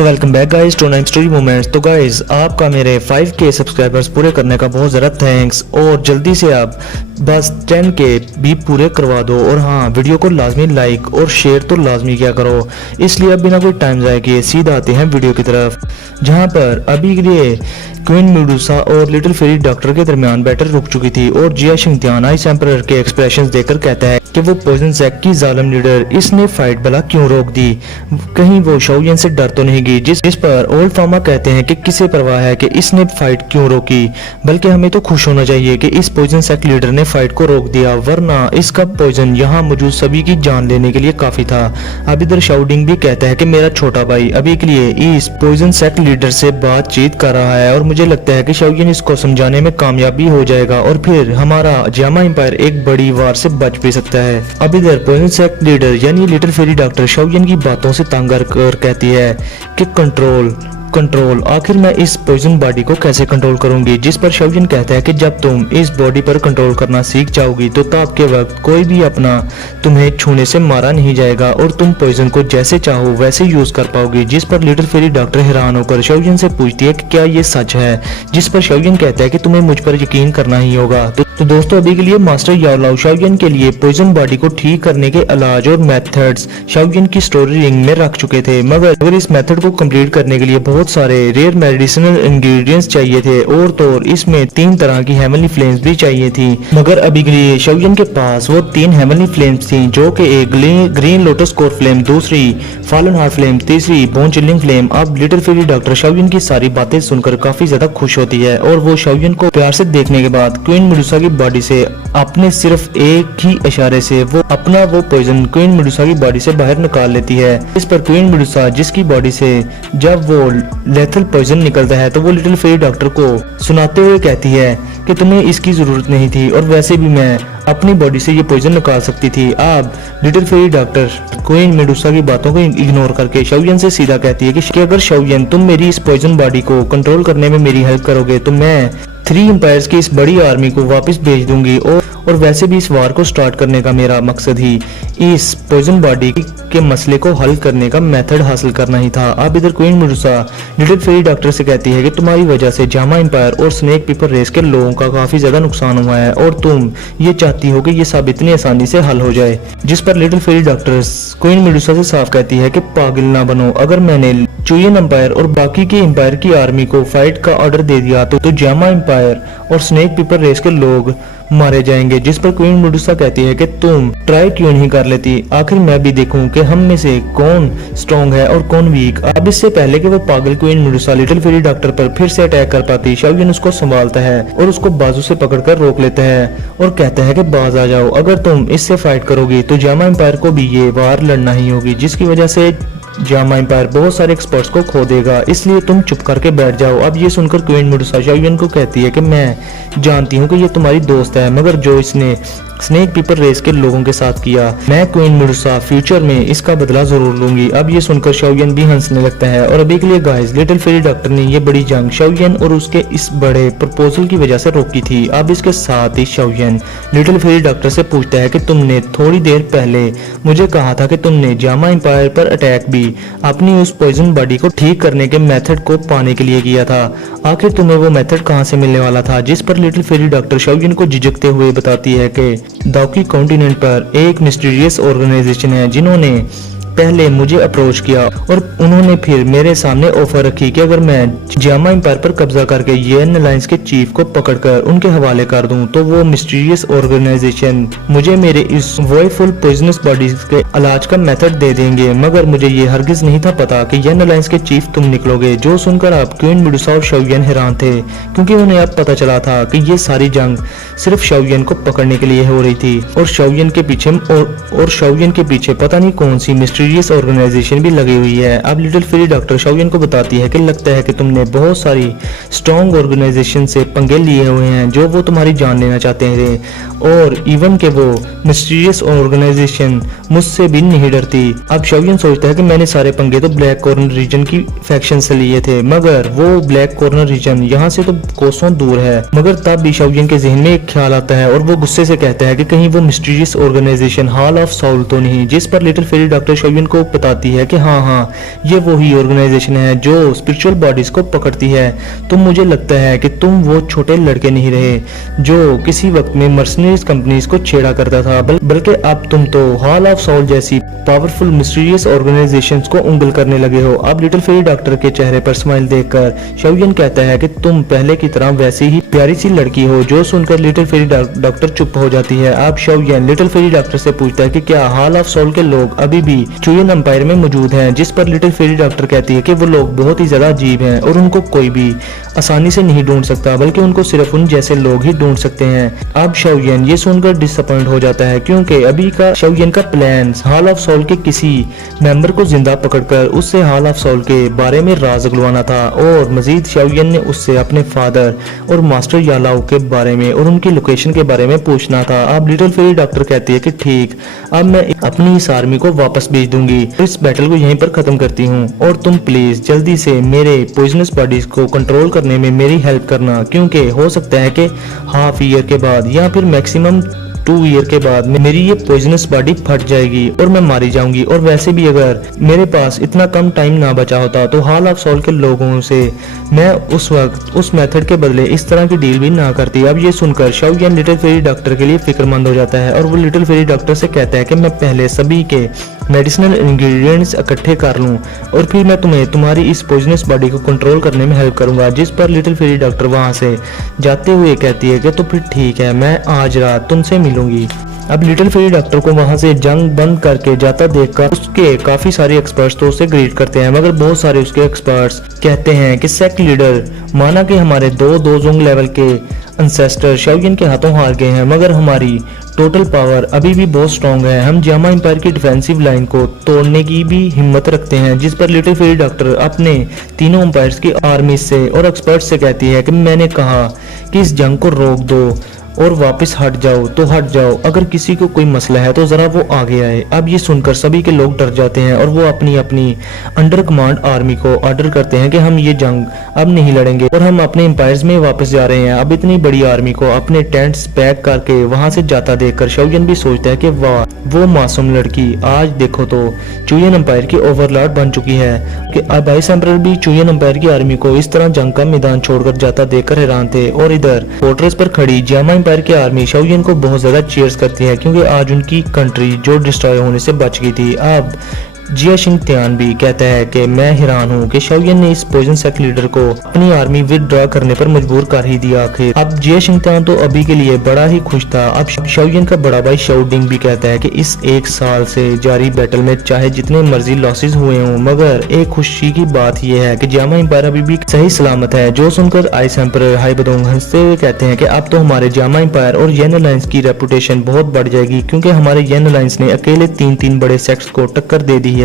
So welcome back guys to Naim story moments. तो guys आपका मेरे 5K सब्सक्राइबर्स पूरे करने का बहुत ज़्यादा थैंक्स, और जल्दी से आप बस 10K भी पूरे करवा दो। और हाँ, वीडियो को लाजमी लाइक और शेयर तो लाजमी किया करो। इसलिए अब बिना कोई टाइम ज़ाया किए सीधा आते हैं वीडियो की तरफ, जहाँ पर अभी के लिए क्वीन मेडुसा और लिटिल फेरी डॉक्टर के दरमियान बैटल रुक चुकी थी और जिया शिंगतियान आइस एम्परर के एक्सप्रेशंस देखकर कहता है कि वो पॉइजन जैक की जालिम लीडर, इसने फाइट भला क्यों रोक दी, कहीं वो शाओयन से डर तो नहीं गई। जिस पर ओल्ड फार्मा कहते हैं कि किसे परवाह है कि इसने फाइट क्यों रोकी, बल्कि हमें तो खुश होना चाहिए कि इस पॉइजन जैक लीडर ने फाइट को रोक दिया, वरना इसका पॉइजन यहाँ मौजूद सभी की जान लेने के लिए काफी था। अब इधर शाओडिंग भी कहता है कि मेरा छोटा भाई अभी के लिए इस पॉइजन जैक लीडर से बातचीत कर रहा है और मुझे लगता है कि शाओयन इसको समझाने में कामयाब भी हो जाएगा और फिर हमारा जियामा एम्पायर एक बड़ी वार से बच भी सकता है। अब इधर पॉइजन जैक लीडर यानी लिटिल फेरी डॉक्टर शाओयन की बातों से तंग कर कहती है कि कंट्रोल आखिर मैं इस पॉइजन बॉडी को कैसे कंट्रोल करूंगी। जिस पर शाओयन कहता है कि जब तुम इस बॉडी पर कंट्रोल करना सीख जाओगी तो तब के वक्त कोई भी अपना तुम्हें छूने से मारा नहीं जाएगा और तुम पॉइजन को जैसे चाहो वैसे यूज कर पाओगी। जिस पर लिटिल फेरी डॉक्टर हैरान होकर शाओयन से पूछती है कि क्या ये सच है, जिस पर शाओयन कहता है कि तुम्हें मुझ पर यकीन करना ही होगा। तो दोस्तों अभी के लिए मास्टर याओलाओ शाओयन के लिए पॉइजन बॉडी को ठीक करने के इलाज और मेथड्स शाओयन की स्टोरी रिंग में रख चुके थे, मगर इस मेथड को कंप्लीट करने के लिए बहुत सारे रेयर मेडिसिनल इंग्रेडिएंट्स चाहिए थे और तो इसमें 3 तरह की हेवनली फ्लेम्स भी चाहिए थी। मगर अभी के लिए शाओयन के पास वो 3 हेवनली फ्लेम्स थी, जो कि एक ग्रीन लोटस कोर फ्लेम, दूसरी फॉलन हार्ट फ्लेम, तीसरी बोन चिलिंग फ्लेम। अब लिटिल फेरी डॉक्टर शाओयन की सारी बातें सुनकर काफी ज्यादा खुश होती है और वो शाओयन को प्यार से देखने के बाद क्वीन मेडुसा की बॉडी से अपने सिर्फ एक ही इशारे से वो पॉइजन क्वीन मेडुसा की बॉडी से बाहर निकाल लेती है। इस पर क्वीन मेडुसा जिसकी बॉडी से जब वो लेथल पॉइजन निकलता है तो वो लिटिल फेरी डॉक्टर को सुनाते हुए कहती है कि तुम्हें इसकी जरूरत नहीं थी और वैसे भी मैं अपनी बॉडी से ये पॉइजन निकाल सकती थी। अब little fairy doctor queen Medusa की बातों को इग्नोर करके शाओयन से सीधा कहती है कि अगर शाओयन तुम मेरी इस पॉइजन बॉडी को कंट्रोल करने में मेरी हेल्प करोगे तो मैं 3 एम्पायर्स की इस बड़ी आर्मी को वापस भेज दूंगी और वैसे भी इस वार को स्टार्ट करने का मेरा मकसद ही इस पॉइजन बॉडी के मसले को हल करने का मेथड हासिल करना ही था। अब इधर queen Medusa little fairy doctor से कहती है कि तुम्हारी वजह से जियामा एम्पायर और स्नेक पीपर रेस के लोगों का काफी ज्यादा नुकसान हुआ है और तुम ये चाहती हो कि ये सब इतनी आसानी से हल हो जाए। जिस पर little fairy doctor queen Medusa से साफ कहती है कि पागल ना बनो, अगर मैंने चुयन एम्पायर और बाकी के एम्पायर की आर्मी को फाइट का ऑर्डर दे दिया तो जियामा एम्पायर और स्नेक पीपर रेस के लोग मारे जाएंगे। जिस पर क्वीन मेडुसा कहती है कि तुम ट्राई क्यों नहीं कर लेती, आखिर मैं भी देखूं कि हम में से कौन स्ट्रॉन्ग है और कौन वीक। अब इससे पहले कि वो पागल queen Medusa little fairy doctor पर फिर से अटैक कर पाती, शाओयन उसको संभालता है और उसको बाजू से पकड़कर रोक लेता है और कहता है कि बाज आ जाओ, अगर तुम इससे फाइट करोगी तो जियामा एम्पायर को भी ये वार लड़ना ही होगी, जिसकी वजह से जियामा एम्पायर बहुत सारे एक्सपर्ट्स को खो देगा, इसलिए तुम चुप करके बैठ जाओ। अब ये सुनकर क्वीन मेडुसा शाओयन को कहती है कि मैं जानती हूँ कि ये तुम्हारी दोस्त है, मगर जो इसने स्नेक पीपर रेस के लोगों के साथ किया, मैं क्वीन मेडुसा फ्यूचर में इसका बदला जरूर लूंगी। अब ये सुनकर शाओयन भी हंसने लगता है और अभी के लिए गाइस लिटिल फेरी डॉक्टर ने ये बड़ी जंग शाओयन और उसके इस बड़े प्रपोजल की वजह से रोकी थी। अब इसके साथ ही शाओयन लिटिल फेरी डॉक्टर से पूछता है कि तुमने थोड़ी देर पहले मुझे कहा था कि तुमने जियामा एम्पायर पर अटैक भी अपनी उस पॉइजन बॉडी को ठीक करने के मेथड को पाने के लिए किया था, आखिर तुम्हें वो मेथड कहां से मिलने वाला था। जिस पर लिटिल फेरी डॉक्टर शाओयन को झिझकते हुए बताती है कि दाओकी कॉन्टिनेंट पर एक मिस्टीरियस ऑर्गेनाइजेशन है जिन्होंने पहले मुझे अप्रोच किया और उन्होंने फिर मेरे सामने ऑफर रखी कि अगर मैं जियामा एम्पायर पर कब्जा करके येन अलायंस के चीफ को पकड़कर उनके हवाले कर दूं तो वो मिस्टीरियस ऑर्गेनाइजेशन मुझे मेरे इस वॉयफुल पॉइजनस बॉडीज के इलाज का मेथड दे देंगे। मगर मुझे ये हरगिज नहीं था पता कि येन अलायंस के चीफ तुम निकलोगे। जो सुनकर अब क्वीन मेडुसा और शाओयन हैरान थे, क्योंकि उन्हें अब पता चला था कि ये सारी जंग सिर्फ शाओयन को पकड़ने के लिए हो रही थी और शाओयन के पीछे पता नहीं कौन सी मिस्टीरियस ऑर्गेनाइजेशन भी लगी हुई है। अब लिटिल फेरी डॉक्टर शाओयन को बताती है कि लगता है कि तुमने बहुत सारी स्ट्रॉन्ग ऑर्गेनाइजेशन से पंगे लिए हुए हैं जो वो तुम्हारी जान लेना चाहते थे और इवन के वो मिस्टीरियस ऑर्गेनाइजेशन मुझसे भी नहीं डरती। अब शाओयन सोचता है कि मैंने सारे पंगे तो ब्लैक कॉर्नर रीजन की फैक्शन से लिए थे, मगर वो ब्लैक कॉर्नर रीजन यहाँ से तो कोसों दूर है। मगर तब भी शाओयन के जहन में एक ख्याल आता है और वो गुस्से से कहता है कि कहीं वो mysterious organisation hall of Saul तो नहीं। जिस पर लिटिल फेरी डॉक्टर शाओयिन को बताती है कि हाँ ये वही ऑर्गेनाइजेशन है जो स्पिरिचुअल बॉडीज को पकड़ती है। तो मुझे लगता है कि तुम वो छोटे लड़के नहीं रहे जो किसी वक्त में मर्सनरीज कंपनीज को छेड़ा करता था, बल्कि अब तुम तो हॉल ऑफ सोल जैसी पावरफुल मिस्टीरियस ऑर्गेनाइजेशंस को उंगल करने लगे हो। अब लिटिल फेरी डॉक्टर के चेहरे पर स्माइल देखकर शाओयिन कहता है कि तुम पहले की तरह वैसी ही प्यारी सी लड़की हो। जो सुनकर लिटिल फेरी डॉक्टर चुप हो जाती है। अब शाओयिन लिटिल फेरी डॉक्टर से पूछता है कि क्या हॉल ऑफ सोल के लोग अभी भी चुयन एम्पायर में मौजूद हैं, जिस पर लिटिल फेरी डॉक्टर कहती है कि वो लोग बहुत ही ज्यादा अजीब हैं और उनको कोई भी आसानी से नहीं ढूंढ सकता, बल्कि उनको सिर्फ उन जैसे लोग ही ढूंढ सकते हैं। अब शाओयिन ये सुनकर डिसअपॉइंट हो जाता है, क्योंकि अभी का शाओयिन का प्लान हॉल ऑफ सोल के किसी मेंबर को जिंदा पकड़कर उससे हॉल ऑफ सोल के बारे में राज उगलवाना था। और मजीद शाओयिन ने उससे अपने फादर और मास्टर यालाओ के बारे में और उनकी लोकेशन के बारे में पूछना था। अब लिटिल फेरी डॉक्टर कहती है कि ठीक, अब मैं अपनी इस आर्मी को वापस भेज दूंगी, इस बैटल को यहीं पर खत्म करती हूँ और तुम प्लीज जल्दी से मेरे पॉइजनस बॉडीज को कंट्रोल करने में मेरी हेल्प करना, क्योंकि हो सकता है कि हाफ ईयर के बाद या फिर मैक्सिमम 2 ईयर के बाद मेरी ये पॉइजनस बॉडी फट जाएगी और मैं मारी जाऊंगी। और वैसे भी अगर मेरे पास इतना कम टाइम ना बचा होता तो हॉल ऑफ सोल के लोगों से मैं उस वक्त उस मेथड के बदले इस तरह की डील भी ना करती। अब ये सुनकर शाओयिन लिटिल फेरी डॉक्टर के लिए फिक्रमंद हो जाता है और वो लिटिल फेरी डॉक्टर से कहता है कि मैं पहले सभी के मेडिसिनल इंग्रेडिएंट्स इकट्ठे कर लूं और फिर मैं तुम्हें तुम्हारी इस पॉइजनस बॉडी को कंट्रोल करने में हेल्प करूंगा। जिस पर लिटिल फेरी डॉक्टर वहां से जाते हुए कहती है कि तो फिर ठीक है, मैं आज रात तुमसे मिलूंगी। अब लिटिल फेरी डॉक्टर को वहां से जंग बंद करके जाता देखकर उसके काफी सारे एक्सपर्ट्स तो उसे ग्रीट करते हैं, मगर बहुत सारे उसके एक्सपर्ट्स कहते हैं कि सेक्ट लीडर माना कि हमारे दो जोंग लेवल के एंसेस्टर शाओयिन के हाथों हार गए हैं, मगर हमारी टोटल पावर अभी भी बहुत स्ट्रॉन्ग है। हम जामा एम्पायर की डिफेंसिव लाइन को तोड़ने की भी हिम्मत रखते हैं। जिस पर लिटिल फेरी डॉक्टर अपने तीनों एम्पायर्स की आर्मी से और एक्सपर्ट से कहती है कि मैंने कहा कि इस जंग को रोक दो और वापस हट जाओ तो हट जाओ, अगर किसी को कोई मसला है तो जरा वो आगे आए। अब ये सुनकर सभी के लोग डर जाते हैं और वो अपनी अपनी अंडर कमांड आर्मी को ऑर्डर करते हैं कि हम ये जंग अब नहीं लड़ेंगे और हम अपने एम्पायर्स में वापस जा रहे हैं। अब इतनी बड़ी आर्मी को अपने टेंट्स पैक करके वहां से जाता देखकर शाओयिन भी सोचता है कि वाह, वो मासूम लड़की आज देखो तो चुयन एम्पायर की ओवरलॉर्ड बन चुकी है। कि अब आइस एम्परर भी चुयन एम्पायर की आर्मी को इस तरह जंग का मैदान छोड़कर जाता देखकर हैरान थे। और इधर फोर्ट्रेस पर खड़ी जामा एम्पायर की आर्मी शाओयिन को बहुत ज्यादा चीयर्स करती है, क्योंकि आज उनकी कंट्री जो डिस्ट्रॉय होने से बच गई थी। अब जिया शिंगत्यान भी कहता है कि मैं हैरान हूँ कि शाओयिन ने इस पॉइजन सेक्ट लीडर को अपनी आर्मी विदड्रॉ करने पर मजबूर कर ही दिया आखिर। अब जिया शिंगत्यान तो अभी के लिए बड़ा ही खुश था। अब शाओयिन का बड़ा भाई शाओडिंग भी कहता है कि इस 1 साल से जारी बैटल में चाहे जितने मर्जी लॉसेस हुए हों, मगर एक खुशी की बात यह है कि जामा एम्पायर अभी भी सही सलामत है। जो सुनकर आइस एम्परर हाइबदोंग हंसते हुए कहते हैं कि अब तो हमारे जामा एम्पायर और येन अलायंस की रेपुटेशन बहुत बढ़ जाएगी, क्योंकि हमारे येन अलायंस ने अकेले 3 बड़े सेक्ट्स को टक्कर दे दी है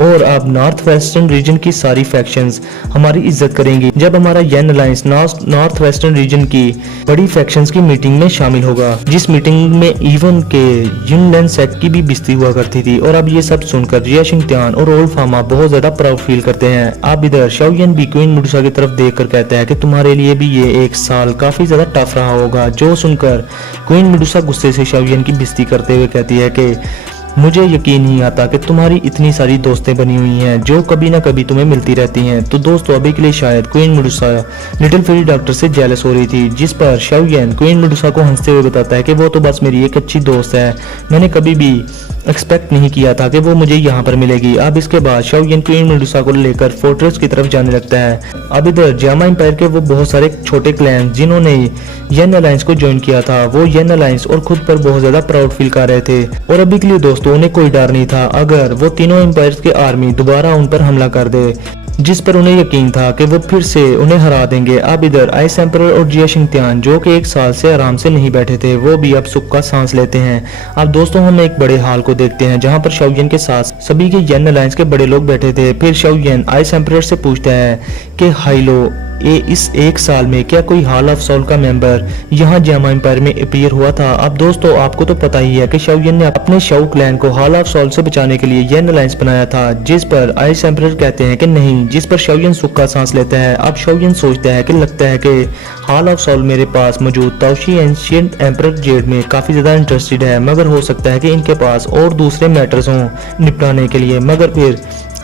और अब नॉर्थ वेस्टर्न रीजन की सारी फैक्शंस हमारी इज्जत करेंगी। जब हमारा येन अलायंस नॉर्थ वेस्टर्न रीजन की बड़ी फैक्शंस की मीटिंग में शामिल होगा, जिस मीटिंग में इवन के युनलैंड सेक्ट की भी बेइज्जती हुआ करती थी। और अब ये सब सुनकर जिया शिंगत्यान और ओल्ड फामा बहुत ज्यादा प्राउड फील करते हैं। अब इधर शाओयिन भी क्वीन मेडुसा की तरफ देखकर कहता है कि तुम्हारे लिए भी ये 1 साल काफी ज्यादा टफ रहा होगा। जो सुनकर क्वीन मेडुसा गुस्से से शाओयिन की बेइज्जती करते हुए कहती है कि मुझे यकीन नहीं आता कि तुम्हारी इतनी सारी दोस्तें बनी हुई हैं जो कभी ना कभी तुम्हें मिलती रहती हैं। तो दोस्तों अभी के लिए शायद queen Medusa little fairy doctor से जेलस हो रही थी, जिस पर शाओयिन क्वीन मेडुसा को हंसते हुए बताता है कि वो तो बस मेरी एक अच्छी दोस्त है, मैंने कभी भी एक्सपेक्ट नहीं किया था कि वो मुझे यहाँ पर मिलेगी। अब इसके बाद शाओयिन क्वीन मेडुसा को लेकर फोर्ट्रेस की तरफ जाने लगता है। अब इधर जामा एम्पायर के वो बहुत सारे छोटे क्लैन जिन्होंने येन अलायंस को ज्वाइन किया था, वो येन अलायंस और खुद पर बहुत ज्यादा प्राउड फील कर रहे थे। और अभी के लिए दोस्तों उन्हें कोई डर नहीं था अगर वो तीनों एम्पायर्स की आर्मी दोबारा उन पर हमला कर दे, जिस पर उन्हें यकीन था कि वो फिर से उन्हें हरा देंगे। अब इधर आइस एम्परर और जिया शिंगत्यान जो कि 1 साल से आराम से नहीं बैठे थे, वो भी अब सुख का सांस लेते हैं। अब दोस्तों हम एक बड़े हाल को देखते हैं जहां पर शाओयिन के साथ सभी के येन अलायंस के बड़े लोग बैठे थे। फिर शाओयिन आइस एम्परर से पूछता है कि हाइलो इस एक साल में क्या कोई हॉल ऑफ सोल का मेंबर यहाँ जामा एम्पायर में अपीयर हुआ था? अब दोस्तों आपको तो पता ही है कि शाओयन ने अपने शाओ क्लैन को हॉल ऑफ सोल से बचाने के लिए यह अलायंस बनाया था, जिस पर आइस एम्परर कहते हैं कि नहीं, जिस पर शाओयन सुख का सांस लेता है। अब शाओयन सोचता है कि लगता है कि हॉल ऑफ सोल मेरे पास मौजूद ताओशी एंशिएंट एम्परर जेड में काफी ज्यादा इंटरेस्टेड है, मगर हो सकता है कि इनके पास और दूसरे मैटर्स हों निपटाने के लिए। मगर फिर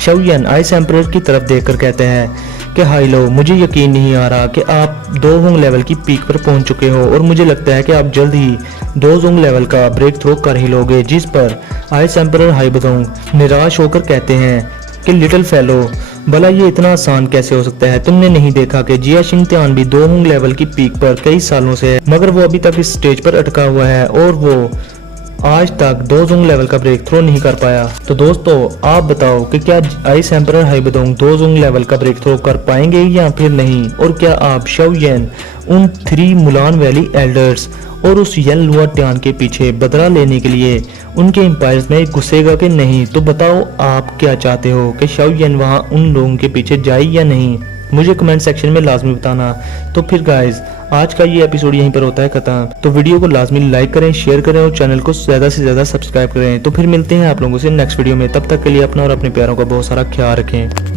शाओयन आइस एम्परर की तरफ देखकर कहते हैं कि हाय लो, मुझे यकीन नहीं आ रहा कि आप दोजोंग लेवल की पीक पर पहुंच चुके हो और मुझे लगता है कि आप जल्द ही दोजोंग लेवल का ब्रेक थ्रू कर ही लोगे। जिस पर आइस एम्परर हाइबदोंग निराश होकर कहते हैं कि लिटिल फेलो, भला ये इतना आसान कैसे हो सकता है? तुमने नहीं देखा कि जिया शिंगत्यान भी दोजोंग लेवल की पीक पर कई सालों से है, मगर वो अभी तक इस स्टेज पर अटका हुआ है और वो आज तक दोजोंग लेवल का ब्रेक थ्रो नहीं कर पाया। तो दोस्तों आप बताओ कि क्या आइस एम्परर हाइबदोंग दोजोंग लेवल का ब्रेक थ्रो कर पाएंगे या फिर नहीं? और क्या आप शाओयन उन 3 मुलान वैली एल्डर्स और उस येन लुआ ट्यान के पीछे बदला लेने के लिए उनके एम्पायर्स में घुसेगा कि नहीं? तो बताओ आप क्या चाहते हो कि शाओयन वहां उन लोगों के पीछे जाए या नहीं? मुझे कमेंट सेक्शन में लाजमी बताना। तो फिर गाइज आज का ये एपिसोड यहीं पर होता है खत्म। तो वीडियो को लाजमी लाइक करें, शेयर करें और चैनल को ज्यादा से ज्यादा सब्सक्राइब करें। तो फिर मिलते हैं आप लोगों से नेक्स्ट वीडियो में। तब तक के लिए अपना और अपने प्यारों का बहुत सारा ख्याल रखें।